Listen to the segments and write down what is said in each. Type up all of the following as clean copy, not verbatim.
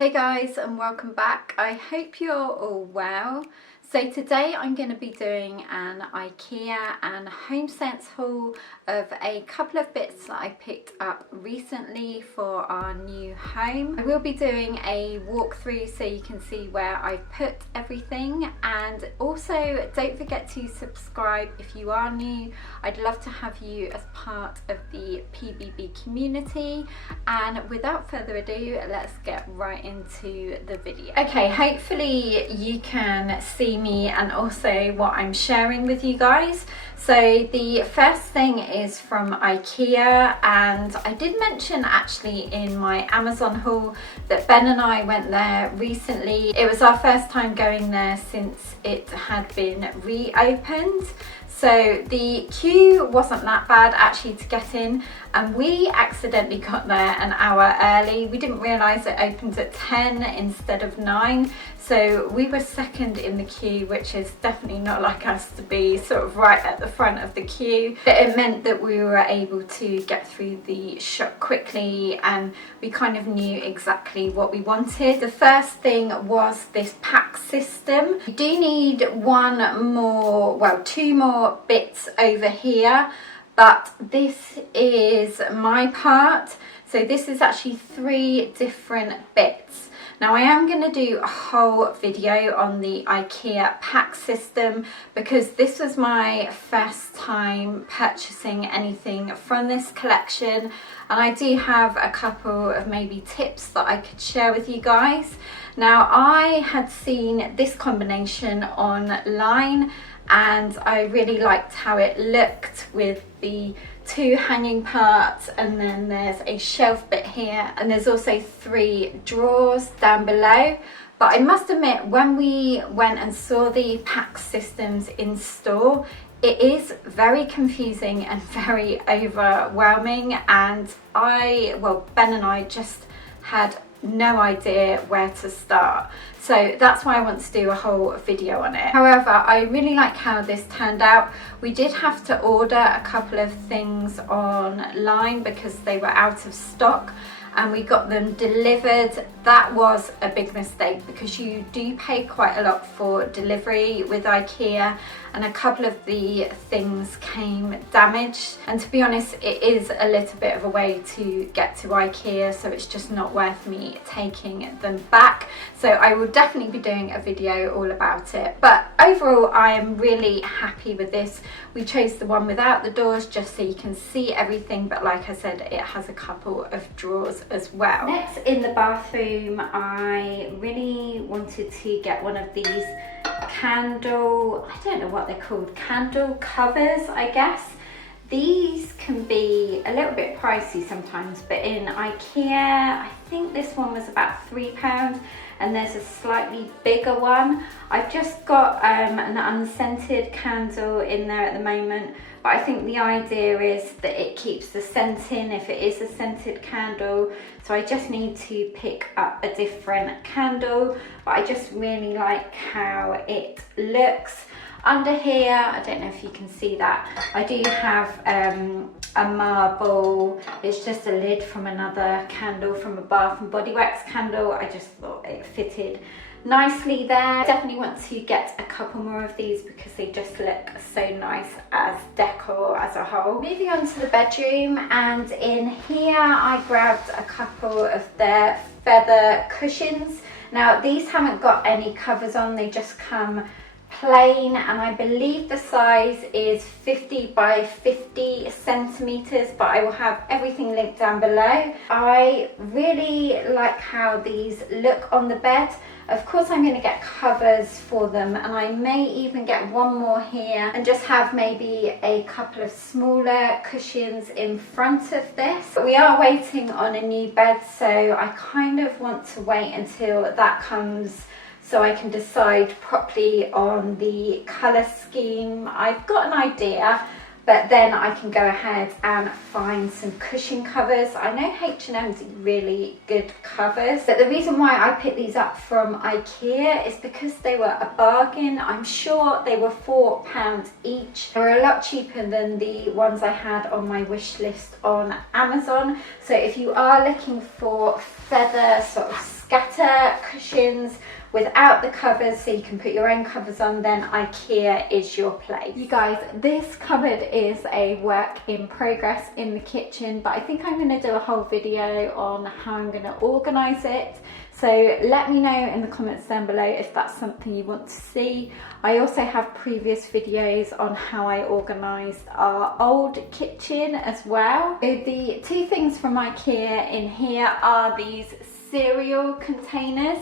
Hey guys, and welcome back. I hope you're all well. So today I'm going to be doing an IKEA and Home Sense haul of a couple of bits that I picked up recently for our new home. I will be doing a walkthrough so you can see where I've put everything, and also don't forget to subscribe if you are new. I'd love to have you as part of the PBB community, and without further ado, let's get right into the video. Okay, hopefully you can see me and also what I'm sharing with you guys. So the first thing is from IKEA, and I did mention actually in my Amazon haul that Ben and I went there recently. It was our first time going there since it had been reopened. So the queue wasn't that bad actually to get in, and we accidentally got there an hour early. We didn't realise it opened at 10 instead of 9, so we were second in the queue, which is definitely not like us to be sort of right at the front of the queue. But it meant that we were able to get through the shop quickly, and we kind of knew exactly what we wanted. The first thing was this pack system. You do need two more bits over here, but this is my part. So this is actually 3 different bits. Now I am going to do a whole video on the IKEA pack system because this was my first time purchasing anything from this collection, and I do have a couple of maybe tips that I could share with you guys. Now I had seen this combination online and I really liked how it looked with the 2 hanging parts, and then there's a shelf bit here, and there's also 3 drawers down below. But I must admit, when we went and saw the pack systems in store, it is very confusing and very overwhelming, and Ben and I just had no idea where to start. So that's why I want to do a whole video on it. However, I really like how this turned out. We did have to order a couple of things online because they were out of stock, and we got them delivered. That was a big mistake because you do pay quite a lot for delivery with IKEA, and a couple of the things came damaged, and to be honest it is a little bit of a way to get to IKEA, so it's just not worth me taking them back. So I will definitely be doing a video all about it, but overall I am really happy with this. We chose the one without the doors just so you can see everything, but like I said, it has a couple of drawers as well. Next, in the bathroom, I really wanted to get one of these I don't know what they're called, candle covers, I guess. These can be a little bit pricey sometimes, but in IKEA, I think this one was about £3, and there's a slightly bigger one. I've just got an unscented candle in there at the moment, but I think the idea is that it keeps the scent in if it is a scented candle. So I just need to pick up a different candle, but I just really like how it looks. Under here, I don't know if you can see that, I do have a marble. It's just a lid from another candle, from a Bath and Body Works candle. I just thought it fitted nicely there. Definitely want to get a couple more of these because they just look so nice as decor as a whole. Moving on to the bedroom, and in here I grabbed a couple of their feather cushions. Now these haven't got any covers on, they just come plain, and I believe the size is 50 by 50 centimeters, but I will have everything linked down below. I really like how these look on the bed. Of course I'm going to get covers for them, and I may even get one more here and just have maybe a couple of smaller cushions in front of this. But we are waiting on a new bed, so I kind of want to wait until that comes so I can decide properly on the colour scheme. I've got an idea, but then I can go ahead and find some cushion covers. I know H&M's really good covers, but the reason why I picked these up from IKEA is because they were a bargain. I'm sure they were £4 each. They were a lot cheaper than the ones I had on my wish list on Amazon. So if you are looking for feather sort of scatter cushions without the covers so you can put your own covers on, then IKEA is your place. You guys, this cupboard is a work in progress in the kitchen, but I think I'm going to do a whole video on how I'm going to organise it. So let me know in the comments down below if that's something you want to see. I also have previous videos on how I organised our old kitchen as well. So the two things from IKEA in here are these cereal containers.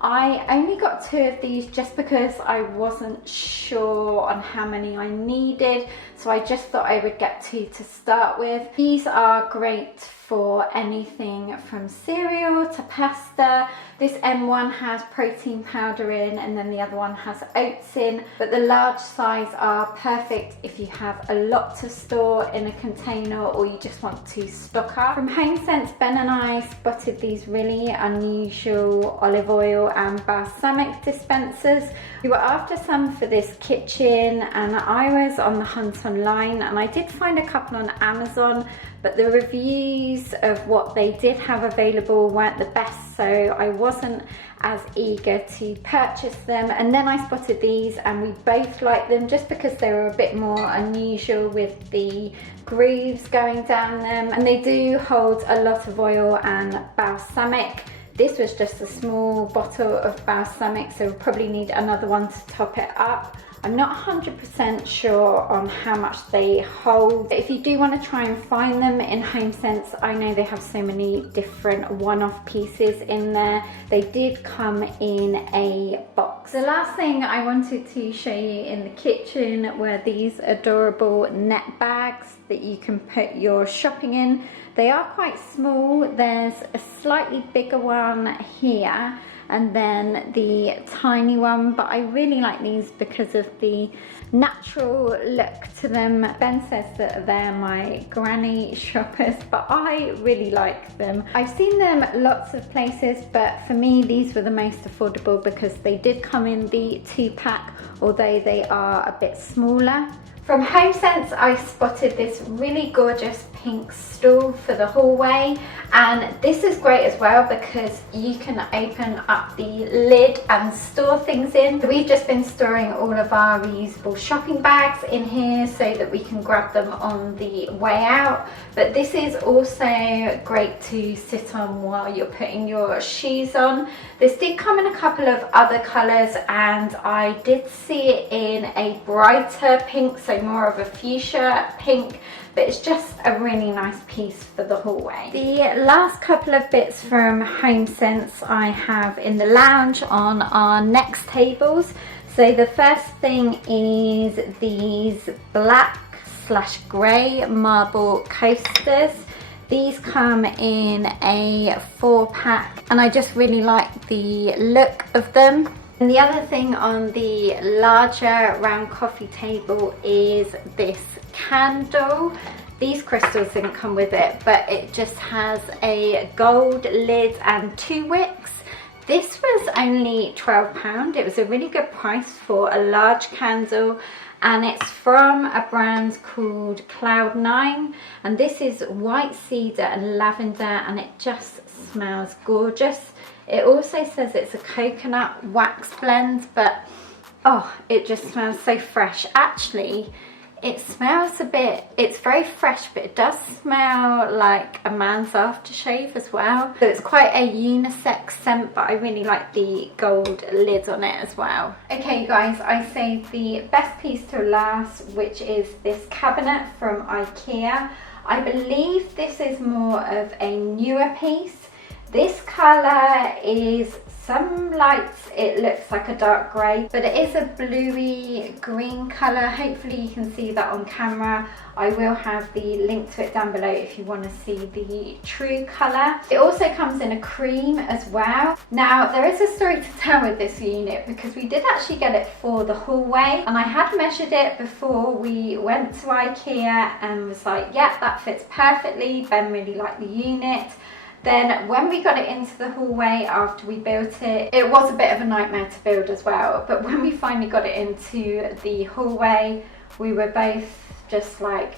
I only got 2 of these just because I wasn't sure on how many I needed, so I just thought I would get 2 to start with. These are great for anything from cereal to pasta. This M1 has protein powder in, and then the other one has oats in, but the large size are perfect if you have a lot to store in a container or you just want to stock up. From Home Sense, Ben and I spotted these really unusual olive oil and balsamic dispensers. We were after some for this kitchen, and I was on the hunt online, and I did find a couple on Amazon, but the reviews of what they did have available weren't the best, so I wasn't as eager to purchase them. And then I spotted these, and we both liked them just because they were a bit more unusual with the grooves going down them, and they do hold a lot of oil and balsamic. This was just a small bottle of balsamic, so we'll probably need another one to top it up. I'm not 100% sure on how much they hold. If you do want to try and find them in Home Sense, I know they have so many different one-off pieces in there. They did come in a box. The last thing I wanted to show you in the kitchen were these adorable net bags that you can put your shopping in. They are quite small. There's a slightly bigger one here, and then the tiny one, but I really like these because of the natural look to them. Ben says that they're my granny shoppers, but I really like them. I've seen them lots of places, but for me these were the most affordable because they did come in the 2-pack, although they are a bit smaller. From Home Sense, I spotted this really gorgeous pink stool for the hallway, and this is great as well because you can open up the lid and store things in. We've just been storing all of our reusable shopping bags in here so that we can grab them on the way out, but this is also great to sit on while you're putting your shoes on. This did come in a couple of other colours, and I did see it in a brighter pink, so more of a fuchsia pink, but it's just a really nice piece for the hallway. The last couple of bits from Home Sense I have in the lounge on our next tables. So the first thing is these black/grey marble coasters. These come in a 4-pack, and I just really like the look of them. And the other thing on the larger round coffee table is this candle. These crystals didn't come with it, but it just has a gold lid and 2 wicks. This was only £12. It was a really good price for a large candle, and it's from a brand called Cloud9, and this is white cedar and lavender, and it just smells gorgeous. It also says it's a coconut wax blend, but oh, it just smells so fresh. Actually, it smells a bit, it's very fresh, but it does smell like a man's aftershave as well. So it's quite a unisex scent, but I really like the gold lid on it as well. Okay guys, I saved the best piece to last, which is this cabinet from IKEA. I believe this is more of a newer piece. This colour is some lights, it looks like a dark grey, but it is a bluey green colour. Hopefully you can see that on camera. I will have the link to it down below if you want to see the true colour. It also comes in a cream as well. Now there is a story to tell with this unit because we did actually get it for the hallway, and I had measured it before we went to IKEA and was like, yeah, that fits perfectly. Ben really liked the unit. Then when we got it into the hallway after we built it, it was a bit of a nightmare to build as well. But when we finally got it into the hallway, we were both just like,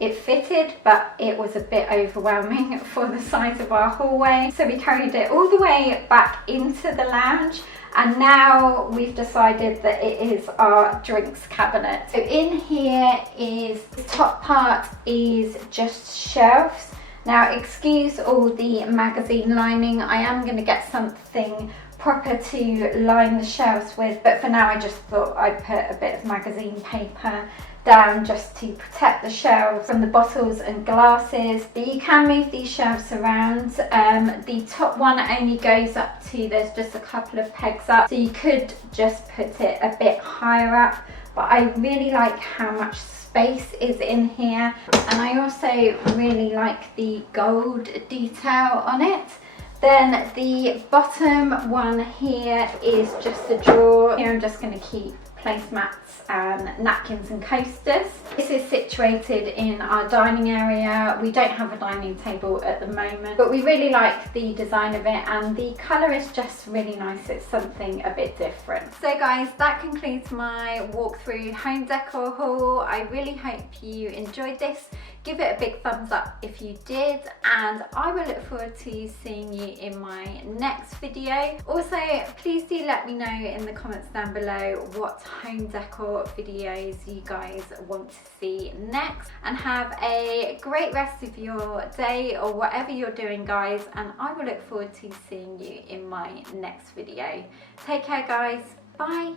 It fitted, but it was a bit overwhelming for the size of our hallway. So we carried it all the way back into the lounge, and now we've decided that it is our drinks cabinet. So in here is, the top part is just shelves. Now excuse all the magazine lining, I am going to get something proper to line the shelves with, but for now I just thought I'd put a bit of magazine paper down just to protect the shelves from the bottles and glasses. But you can move these shelves around. The top one only goes up to, there's just a couple of pegs up, so you could just put it a bit higher up, but I really like how much space is in here, and I also really like the gold detail on it. Then the bottom one here is just a drawer. Here I'm just going to keep placemats and napkins and coasters. This is situated in our dining area. We don't have a dining table at the moment, but we really like the design of it, and the colour is just really nice. It's something a bit different. So guys, that concludes my walkthrough home decor haul. I really hope you enjoyed this. Give it a big thumbs up if you did, and I will look forward to seeing you in my next video. Also, please do let me know in the comments down below what home decor videos you guys want to see next, and have a great rest of your day or whatever you're doing, guys, and I will look forward to seeing you in my next video. Take care, guys. Bye.